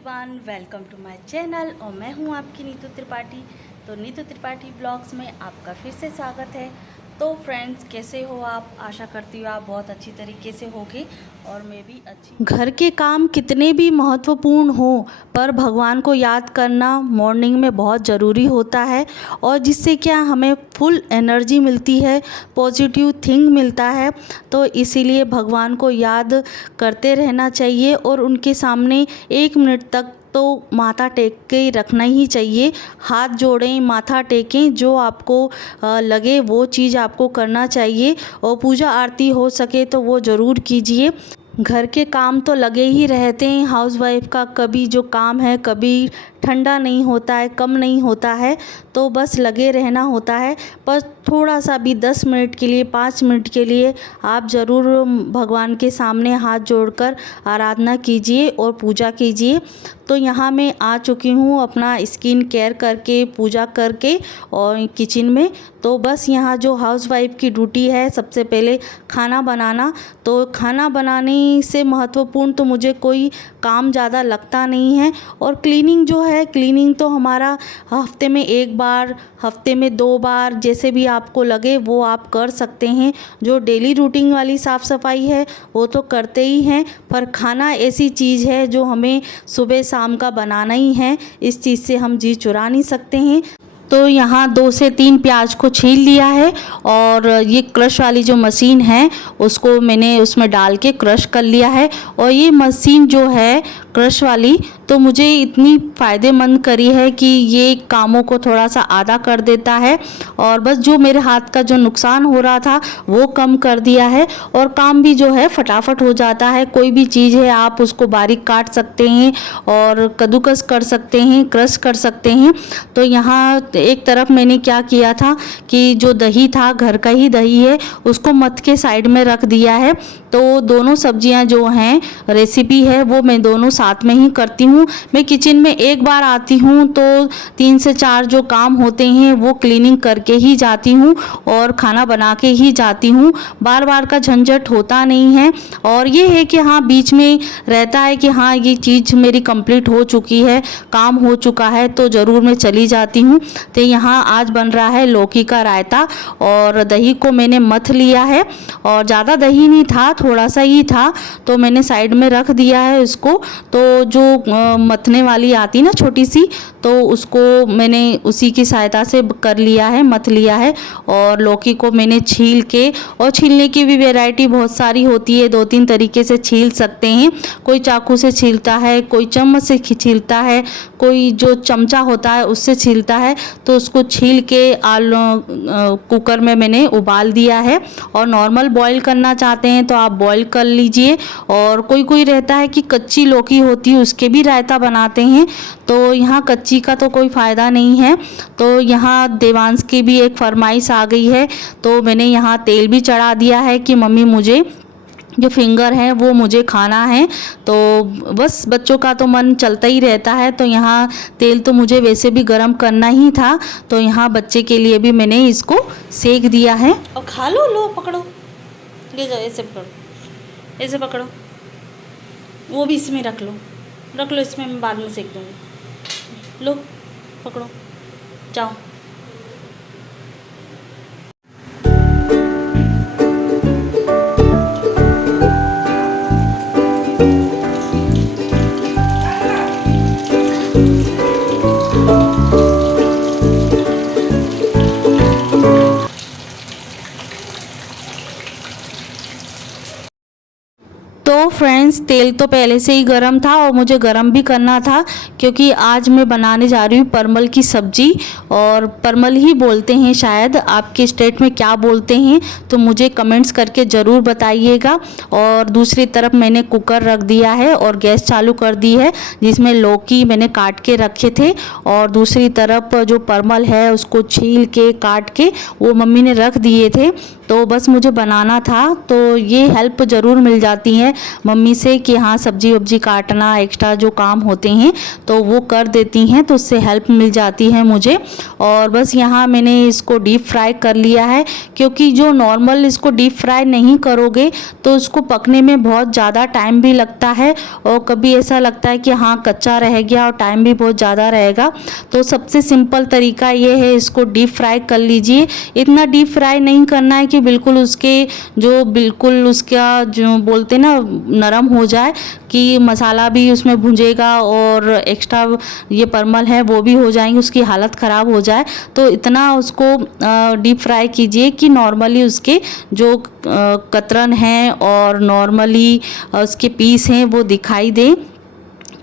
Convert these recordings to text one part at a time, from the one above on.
Everyone, welcome to my channel और मैं हूं आपकी नीतू त्रिपाठी। तो नीतू त्रिपाठी ब्लॉग्स में आपका फिर से स्वागत है। तो फ्रेंड्स, कैसे हो आप? आशा करती हूँ आप बहुत अच्छी तरीके से होगे और मैं भी अच्छी। घर के काम कितने भी महत्वपूर्ण हो पर भगवान को याद करना मॉर्निंग में बहुत ज़रूरी होता है और जिससे क्या हमें फुल एनर्जी मिलती है, पॉजिटिव थिंक मिलता है। तो इसीलिए भगवान को याद करते रहना चाहिए और उनके सामने 1 मिनट तक तो माथा टेक के रखना ही चाहिए। हाथ जोड़ें, माथा टेकें, जो आपको लगे वो चीज़ आपको करना चाहिए और पूजा आरती हो सके तो वो ज़रूर कीजिए। घर के काम तो लगे ही रहते हैं। हाउसवाइफ का कभी जो काम है कभी ठंडा नहीं होता है, कम नहीं होता है, तो बस लगे रहना होता है। पर थोड़ा सा भी 10 मिनट के लिए, 5 मिनट के लिए आप ज़रूर भगवान के सामने हाथ जोड़कर आराधना कीजिए और पूजा कीजिए। तो यहाँ मैं आ चुकी हूँ अपना स्किन केयर करके, पूजा करके और किचन में। तो बस यहाँ जो हाउसवाइफ की ड्यूटी है सबसे पहले खाना बनाना। तो खाना बनाने से महत्वपूर्ण तो मुझे कोई काम ज़्यादा लगता नहीं है। और क्लीनिंग जो है, क्लीनिंग तो हमारा हफ्ते में 1 बार, हफ्ते में 2 बार, जैसे भी आपको लगे वो आप कर सकते हैं। जो डेली रूटीन वाली साफ़ सफाई है वो तो करते ही हैं, पर खाना ऐसी चीज़ है जो हमें सुबह शाम का बनाना ही है। इस चीज़ से हम जी चुरा नहीं सकते हैं। तो यहाँ 2 से 3 प्याज को छील लिया है और ये क्रश वाली जो मशीन है उसको मैंने उसमें डाल के क्रश कर लिया है। और ये मशीन जो है क्रश वाली तो मुझे इतनी फ़ायदेमंद करी है कि ये कामों को थोड़ा सा आधा कर देता है और बस जो मेरे हाथ का जो नुकसान हो रहा था वो कम कर दिया है और काम भी जो है फटाफट हो जाता है। कोई भी चीज़ है आप उसको बारीक काट सकते हैं और कद्दूकस कर सकते हैं, क्रश कर सकते हैं। तो यहाँ एक तरफ मैंने क्या किया था कि जो दही था, घर का ही दही है, उसको मथ के साइड में रख दिया है। तो दोनों सब्जियां जो हैं, रेसिपी है, वो मैं दोनों साथ में ही करती हूँ। मैं किचन में एक बार आती हूँ तो 3 से 4 जो काम होते हैं वो क्लीनिंग करके ही जाती हूँ और खाना बना के ही जाती हूँ। बार बार का झंझट होता नहीं है। और ये है कि हाँ, बीच में रहता है कि हाँ ये चीज़ मेरी कंप्लीट हो चुकी है, काम हो चुका है, तो ज़रूर मैं चली जाती हूँ। तो यहाँ आज बन रहा है लौकी का रायता और दही को मैंने मथ लिया है और ज़्यादा दही नहीं था, थोड़ा सा ही था, तो मैंने साइड में रख दिया है इसको। तो जो मथने वाली आती ना छोटी सी, तो उसको मैंने उसी की सहायता से कर लिया है, मथ लिया है। और लौकी को मैंने छील के, और छीलने की भी वैरायटी बहुत सारी होती है, 2-3 तरीके से छील सकते हैं। कोई चाकू से छीलता है, कोई चम्मच से छीलता है, कोई जो चमचा होता है उससे छीलता है। तो उसको छील के कुकर में मैंने उबाल दिया है। और नॉर्मल बॉईल करना चाहते हैं तो आप बॉईल कर लीजिए। और कोई कोई रहता है कि कच्ची लौकी होती है उसके भी रायता बनाते हैं, तो यहाँ कच्ची का तो कोई फ़ायदा नहीं है। तो यहाँ देवांश की भी एक फरमाइश आ गई है, तो मैंने यहाँ तेल भी चढ़ा दिया है कि मम्मी मुझे जो फिंगर है वो मुझे खाना है। तो बस बच्चों का तो मन चलता ही रहता है। तो यहाँ तेल तो मुझे वैसे भी गरम करना ही था, तो यहाँ बच्चे के लिए भी मैंने इसको सेक दिया है। और खा लो, लो पकड़ो, ले जाओ, ऐसे पकड़ो, ऐसे पकड़ो, वो भी इसमें रख लो, रख लो इसमें, मैं बाद में सेक दूँगी। लो पकड़ो, जाओ। तो फ्रेंड्स, तेल तो पहले से ही गरम था और मुझे गरम भी करना था, क्योंकि आज मैं बनाने जा रही हूँ परमल की सब्ज़ी। और परमल ही बोलते हैं शायद, आपके स्टेट में क्या बोलते हैं तो मुझे कमेंट्स करके ज़रूर बताइएगा। और दूसरी तरफ मैंने कुकर रख दिया है और गैस चालू कर दी है, जिसमें लौकी मैंने काट के रखे थे और दूसरी तरफ जो परमल है उसको छील के काट के वो मम्मी ने रख दिए थे। तो बस मुझे बनाना था, तो ये हेल्प ज़रूर मिल जाती है मम्मी से कि हाँ सब्जी वब्जी काटना एक्स्ट्रा जो काम होते हैं तो वो कर देती हैं, तो उससे हेल्प मिल जाती है मुझे। और बस यहाँ मैंने इसको डीप फ्राई कर लिया है, क्योंकि जो नॉर्मल इसको डीप फ्राई नहीं करोगे तो उसको पकने में बहुत ज़्यादा टाइम भी लगता है और कभी ऐसा लगता है कि हाँ कच्चा रह गया और टाइम भी बहुत ज़्यादा रहेगा। तो सबसे सिंपल तरीका ये है, इसको डीप फ्राई कर लीजिए। इतना डीप फ्राई नहीं करना है कि बिल्कुल उसके जो बिल्कुल उसका जो बोलते ना नरम हो जाए, कि मसाला भी उसमें भुंजेगा और एक्स्ट्रा ये परमल है वो भी हो जाएंगे, उसकी हालत ख़राब हो जाए। तो इतना उसको डीप फ्राई कीजिए कि नॉर्मली उसके जो कतरन हैं और नॉर्मली उसके पीस हैं वो दिखाई दें।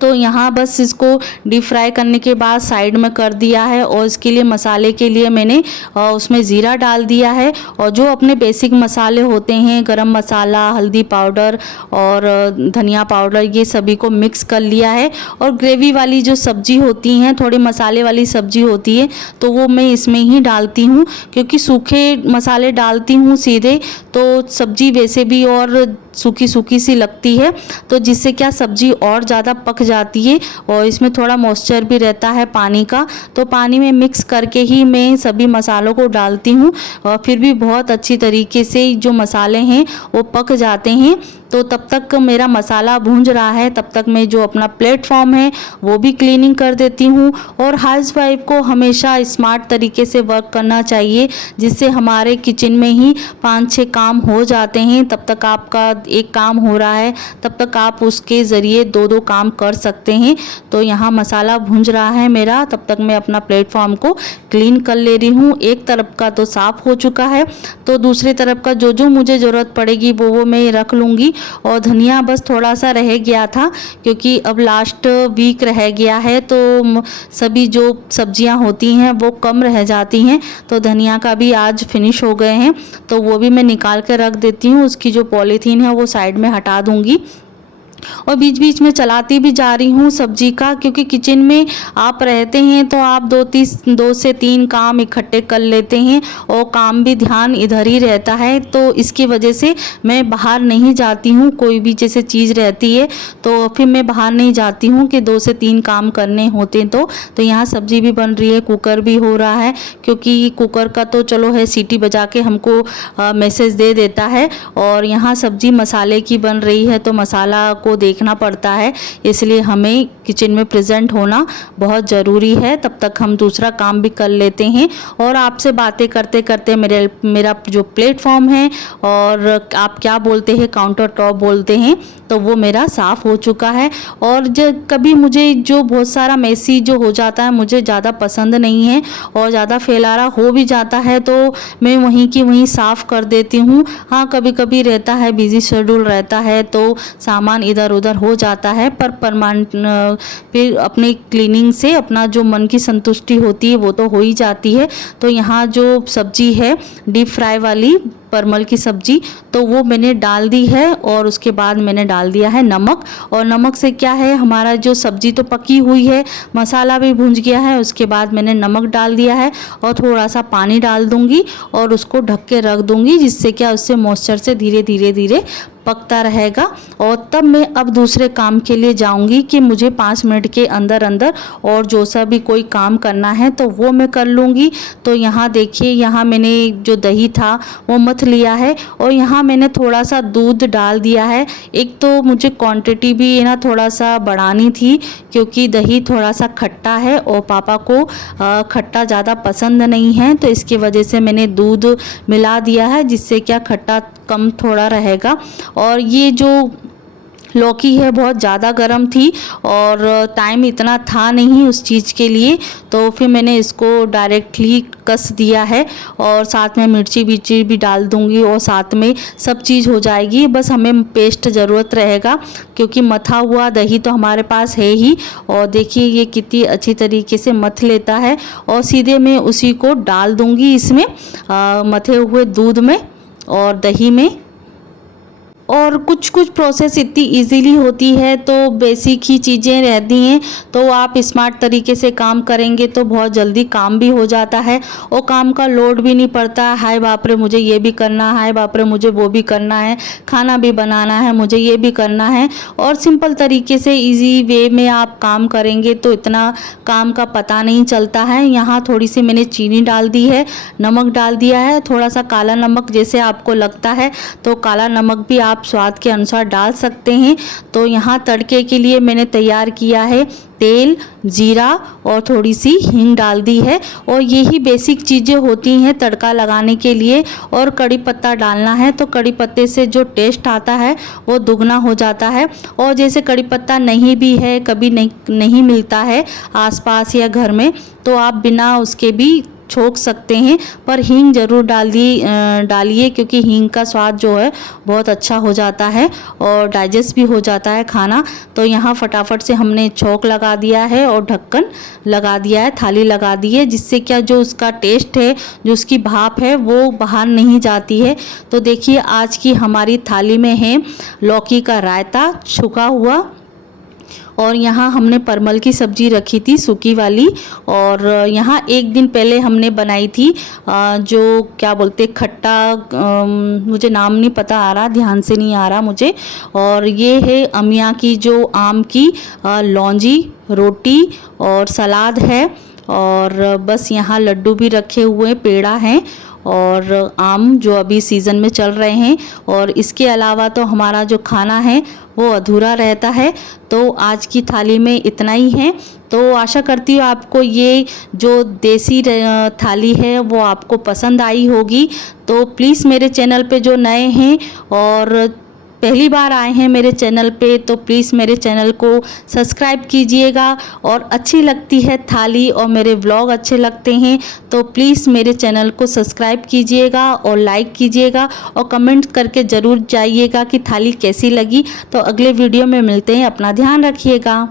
तो यहाँ बस इसको डीप फ्राई करने के बाद साइड में कर दिया है। और इसके लिए मसाले के लिए मैंने उसमें ज़ीरा डाल दिया है, और जो अपने बेसिक मसाले होते हैं गरम मसाला, हल्दी पाउडर और धनिया पाउडर, ये सभी को मिक्स कर लिया है। और ग्रेवी वाली जो सब्ज़ी होती हैं, थोड़ी मसाले वाली सब्ज़ी होती है, तो वो मैं इसमें ही डालती हूँ, क्योंकि सूखे मसाले डालती हूँ सीधे तो सब्ज़ी वैसे भी और सूखी सूखी सी लगती है, तो जिससे क्या सब्ज़ी और ज़्यादा पक जाती है। और इसमें थोड़ा मॉइस्चर भी रहता है पानी का, तो पानी में मिक्स करके ही मैं सभी मसालों को डालती हूँ। और फिर भी बहुत अच्छी तरीके से जो मसाले हैं वो पक जाते हैं। तो तब तक मेरा मसाला भूंज रहा है, तब तक मैं जो अपना प्लेटफॉर्म है वो भी क्लीनिंग कर देती हूँ। और हाउसवाइफ को हमेशा स्मार्ट तरीके से वर्क करना चाहिए, जिससे हमारे किचन में ही 5-6 काम हो जाते हैं। तब तक आपका एक काम हो रहा है, तब तक आप उसके ज़रिए 2-2 काम कर सकते हैं। तो यहाँ मसाला भूंज रहा है मेरा, तब तक मैं अपना प्लेटफॉर्म को क्लीन कर ले रही हूँ। एक तरफ का तो साफ़ हो चुका है, तो दूसरी तरफ का जो जो मुझे ज़रूरत पड़ेगी वो मैं रख लूँगी। और धनिया बस थोड़ा सा रह गया था, क्योंकि अब लास्ट वीक रह गया है, तो सभी जो सब्जियां होती हैं वो कम रह जाती हैं। तो धनिया का भी आज फिनिश हो गए हैं, तो वो भी मैं निकाल के रख देती हूँ। उसकी जो पॉलीथीन है वो साइड में हटा दूँगी। और बीच बीच में चलाती भी जा रही हूँ सब्जी का, क्योंकि किचन में आप रहते हैं तो आप 2 से 3 काम इकट्ठे कर लेते हैं और काम भी ध्यान इधर ही रहता है। तो इसकी वजह से मैं बाहर नहीं जाती हूँ, कोई भी जैसे चीज़ रहती है तो फिर मैं बाहर नहीं जाती हूँ कि 2 से 3 काम करने होते हैं। तो यहाँ सब्जी भी बन रही है, कुकर भी हो रहा है, क्योंकि कुकर का तो चलो है सीटी बजा के हमको मैसेज दे देता है। और यहाँ सब्जी मसाले की बन रही है, तो मसाला को देखना पड़ता है, इसलिए हमें किचन में प्रेजेंट होना बहुत ज़रूरी है। तब तक हम दूसरा काम भी कर लेते हैं। और आपसे बातें करते करते मेरा जो प्लेटफॉर्म है, और आप क्या बोलते हैं काउंटर टॉप बोलते हैं, तो वो मेरा साफ़ हो चुका है। और जब कभी मुझे जो बहुत सारा मेसी जो हो जाता है मुझे ज़्यादा पसंद नहीं है, और ज़्यादा फैलारा हो भी जाता है तो मैं वहीं की वहीं साफ़ कर देती हूँ। हाँ कभी कभी रहता है, बिज़ी शेड्यूल रहता है तो सामान इधर उधर हो जाता है, पर परमानेंट फिर अपनी क्लीनिंग से अपना जो मन की संतुष्टि होती है वो तो हो ही जाती है। तो यहाँ जो सब्जी है डीप फ्राई वाली परमल की सब्जी, तो वो मैंने डाल दी है। और उसके बाद मैंने डाल दिया है नमक। और नमक से क्या है, हमारा जो सब्जी तो पकी हुई है, मसाला भी भुंज गया है। उसके बाद मैंने नमक डाल दिया है और थोड़ा सा पानी डाल दूंगी और उसको ढक के रख दूंगी, जिससे क्या उससे मॉइस्चर से धीरे धीरे धीरे पकता रहेगा। और तब मैं अब दूसरे काम के लिए जाऊंगी कि मुझे 5 मिनट के अंदर अंदर और जो सा भी कोई काम करना है तो वो मैं कर लूँगी। तो यहाँ देखिए, यहाँ मैंने जो दही था वो मथ लिया है और यहाँ मैंने थोड़ा सा दूध डाल दिया है। एक तो मुझे क्वांटिटी भी ना थोड़ा सा बढ़ानी थी, क्योंकि दही थोड़ा सा खट्टा है और पापा को खट्टा ज़्यादा पसंद नहीं है, तो इसकी वजह से मैंने दूध मिला दिया है, जिससे क्या खट्टा कम थोड़ा रहेगा। और ये जो लौकी है बहुत ज़्यादा गर्म थी और टाइम इतना था नहीं उस चीज़ के लिए, तो फिर मैंने इसको डायरेक्टली कस दिया है और साथ में मिर्ची विर्ची भी डाल दूंगी और साथ में सब चीज़ हो जाएगी। बस हमें पेस्ट ज़रूरत रहेगा, क्योंकि मथा हुआ दही तो हमारे पास है ही। और देखिए ये कितनी अच्छी तरीके से मथ लेता है और सीधे मैं उसी को डाल दूंगी इसमें मथे हुए दूध में और दही में। और कुछ कुछ प्रोसेस इतनी इजीली होती है, तो बेसिक ही चीज़ें रहती हैं, तो आप स्मार्ट तरीके से काम करेंगे तो बहुत जल्दी काम भी हो जाता है और काम का लोड भी नहीं पड़ता। हाय बाप रे मुझे ये भी करना है, हाय बाप रे मुझे वो भी करना है, खाना भी बनाना है, मुझे ये भी करना है। और सिंपल तरीके से इजी वे में आप काम करेंगे तो इतना काम का पता नहीं चलता है। यहाँ थोड़ी सी मैंने चीनी डाल दी है, नमक डाल दिया है, थोड़ा सा काला नमक जैसे आपको लगता है तो काला नमक भी आप स्वाद के अनुसार डाल सकते हैं। तो यहाँ तड़के के लिए मैंने तैयार किया है तेल, जीरा और थोड़ी सी हींग डाल दी है। और यही बेसिक चीज़ें होती हैं तड़का लगाने के लिए। और कड़ी पत्ता डालना है, तो कड़ी पत्ते से जो टेस्ट आता है वो दुगना हो जाता है। और जैसे कड़ी पत्ता नहीं भी है, कभी नहीं मिलता है आसपास या घर में, तो आप बिना उसके भी छोंक सकते हैं, पर हींग ज़रूर डालिए क्योंकि हींग का स्वाद जो है बहुत अच्छा हो जाता है और डाइजेस्ट भी हो जाता है खाना। तो यहाँ फटाफट से हमने छोंक लगा दिया है और ढक्कन लगा दिया है, थाली लगा दी है, जिससे क्या जो उसका टेस्ट है, जो उसकी भाप है वो बाहर नहीं जाती है। तो देखिए आज की हमारी थाली में है लौकी का रायता छुका हुआ, और यहाँ हमने परमल की सब्ज़ी रखी थी सूखी वाली। और यहाँ एक दिन पहले हमने बनाई थी जो क्या बोलते खट्टा, मुझे नाम नहीं पता आ रहा, ध्यान से नहीं आ रहा मुझे। और ये है अमिया की जो आम की लौंजी रोटी और सलाद है। और बस यहाँ लड्डू भी रखे हुए, पेड़ा हैं और आम जो अभी सीज़न में चल रहे हैं। और इसके अलावा तो हमारा जो खाना है वो अधूरा रहता है। तो आज की थाली में इतना ही है। तो आशा करती हूँ आपको ये जो देसी थाली है वो आपको पसंद आई होगी। तो प्लीज़ मेरे चैनल पे जो नए हैं और पहली बार आए हैं मेरे चैनल पे, तो प्लीज़ मेरे चैनल को सब्सक्राइब कीजिएगा। और अच्छी लगती है थाली और मेरे व्लॉग अच्छे लगते हैं तो प्लीज़ मेरे चैनल को सब्सक्राइब कीजिएगा और लाइक कीजिएगा और कमेंट करके ज़रूर जाइएगा कि थाली कैसी लगी। तो अगले वीडियो में मिलते हैं, अपना ध्यान रखिएगा।